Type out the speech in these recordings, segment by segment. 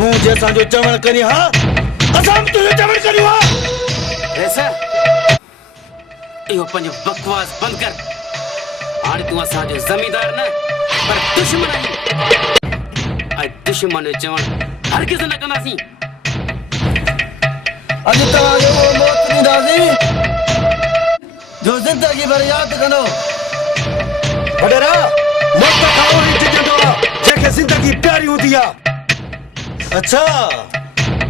तू जैसा जो चवण करी हा असां तुझे चवण करियो हा ऐसा यो पंहिंजो बकवास बंद कर हाणे तूं असांजो ज़मींदार न पर दुश्मन आहीं ऐं दुश्मन जो चवण हरगिज़ न कंदासीं अॼु तव्हांजो मौत ॾींदासीं जो ज़िंदगी भर यादि कंदो वॾेरा मौत खां उहो टिकंदो आहे जंहिंखे ज़िंदगी प्यारी हूंदी आहे अच्छा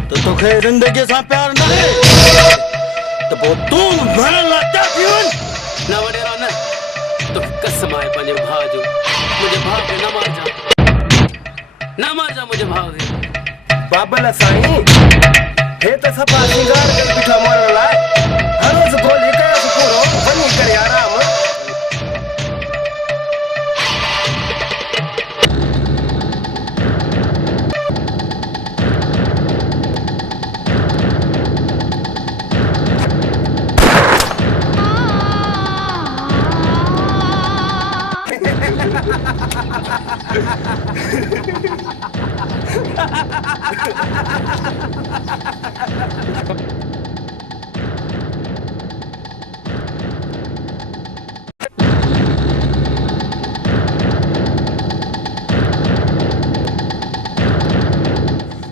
त तोखे ज़िंदगीअ सां प्यार न आहे त पोइ तूं मरण लाइ क्या थी वञ न वॾेरा न तोखे कसम आहे पंहिंजे भाउ जो मुंहिंजे भाउ खे न मारजां मुंहिंजे भाउ खे बाबल साईं हे त सफ़ा सिंगार करे बीठा मरण लाइ हर रोज़ गोली कयोसि पूरो वञी करे आराम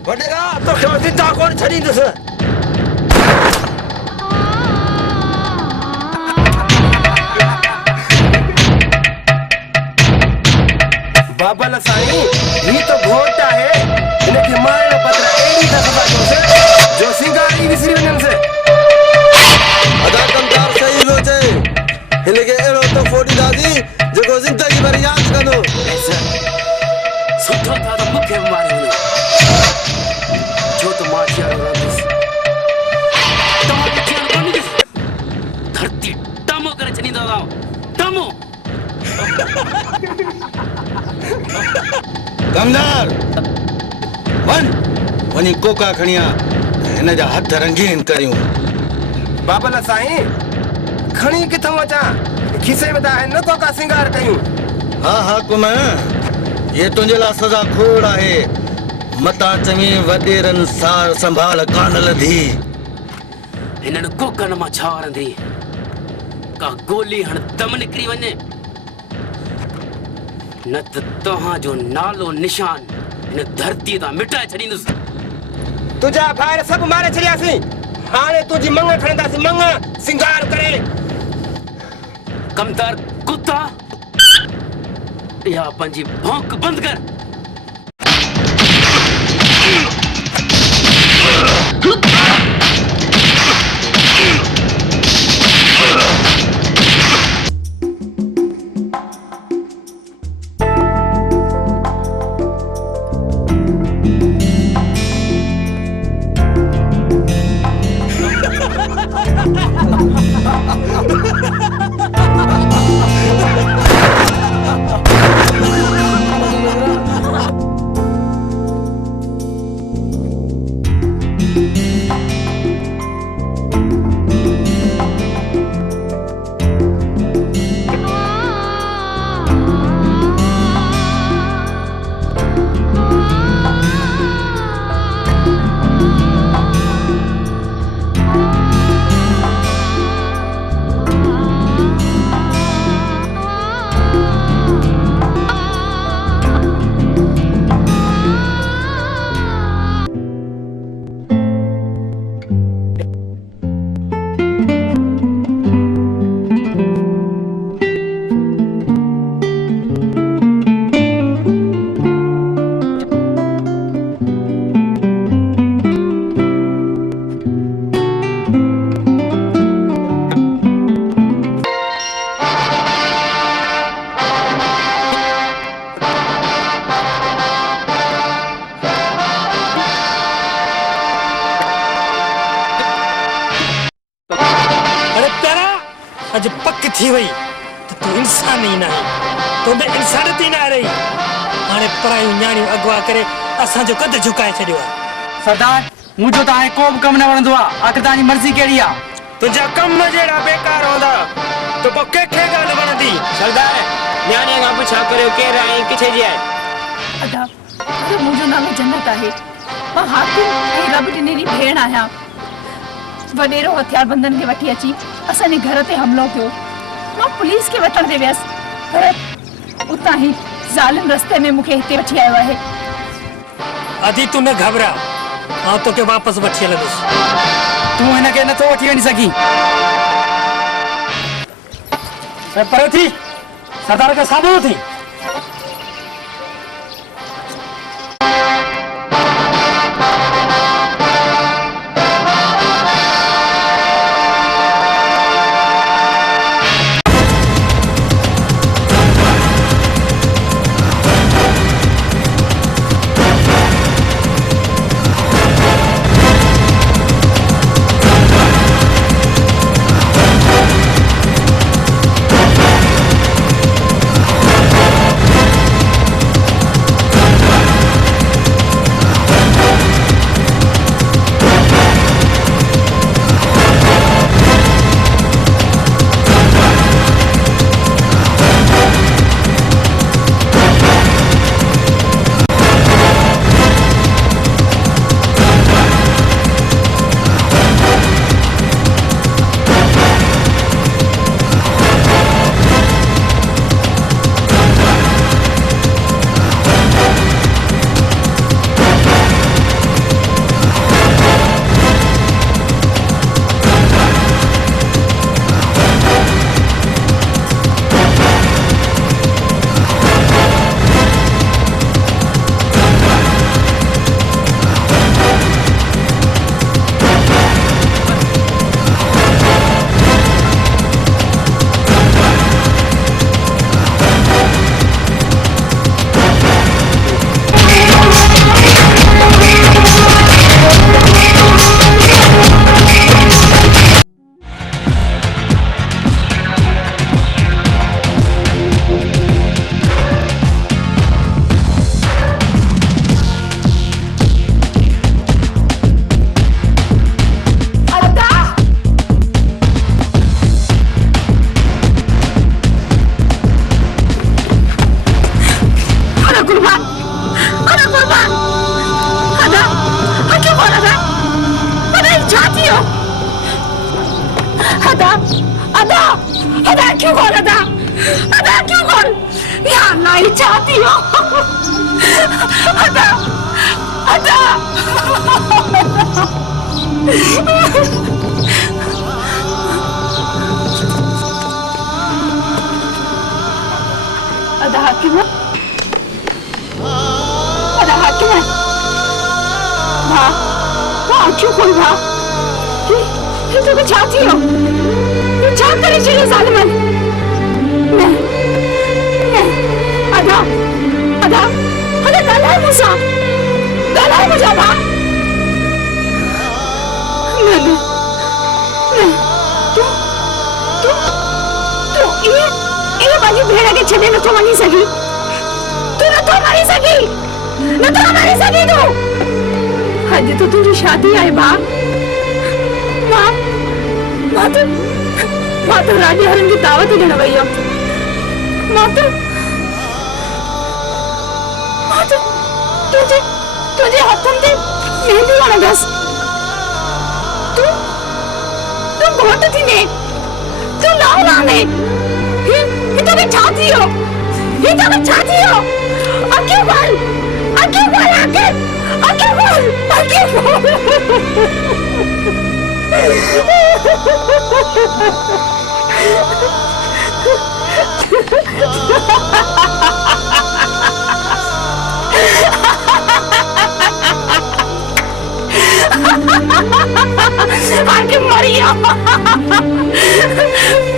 वॾेरा तोखे ज़िंदा कोन छॾींदुसि बाबल साईं ही तो घोट आहे हिनखे मारण पत्र अहिड़ी दफ़ा कयोसि जो सिंगार ई विसरी वञनि से अदा कमदार सही थो चए हिनखे अहिड़ो तोहफ़ो ॾींदासीं जेको ज़िंदगी भर यादि कंदो सुठो था त मूंखे मारे वञो छो त मां जीअरो रहंदुसि तव्हांखे जीअरो कोन ॾींदुसि धरती टामो करे छॾींदो टामो कमदार वञी कोका खणी आ हिन जा हथ रंगीन करियूं बाबल साईं खणी किथां अचां खीसे में त आहिनि न कोका सिंगार कयूं हा कुम ये तुंहिंजे लाइ सज़ा खोड़ आहे मता चवी वॾेरनि सां संभाल कान लधी हिननि कोकनि मां छा वरंदी का गोली हण दम निकिरी वञे न त तव्हांजो नालो निशान हिन धरती तां मिटाए छॾींदुसि तुंहिंजा ॿार सभु मारे छॾियासीं हाणे तुंहिंजी मंग खणंदासीं मंग सिंगार करे कमदार कुत्ता या पंहिंजी भौंक बंद कर अज पक थी वही तो तू इंसान ही ना तो बे इंसानियत ही ना रही हाने पराई न्याणी अगवा करे असा जो कद झुकाए छडियो सरदार मुझो ता को कम न वणंदो आ आखिर तानी मर्जी केड़ी आ तुझा कम जेड़ा बेकार होंदा तो को के गाल वणदी सरदार न्याणी का पूछा करियो के रही किथे जे अदा अरे मुझो नालो जन्नत आहे मां हाकिम ऐं रब ॾिनेरी भेण आहियां। वॾेरो हथियार बंदन खे वठी अची असांजे घर ते हमलो कयो। मां पुलिस खे वठण ते वियसि, पर उतां ई ज़ालिम रस्ते में मूंखे हिते वठी आयो आहे। अदी तू न घबरा, मां तोखे वापसि वठी हलंदुसि। तूं हिनखे नथो वठी वञी सघीं। पर थी सरदार खां साम्हूं थी।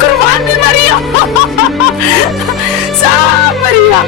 कुर्बान भी मरियो, सब मरिया।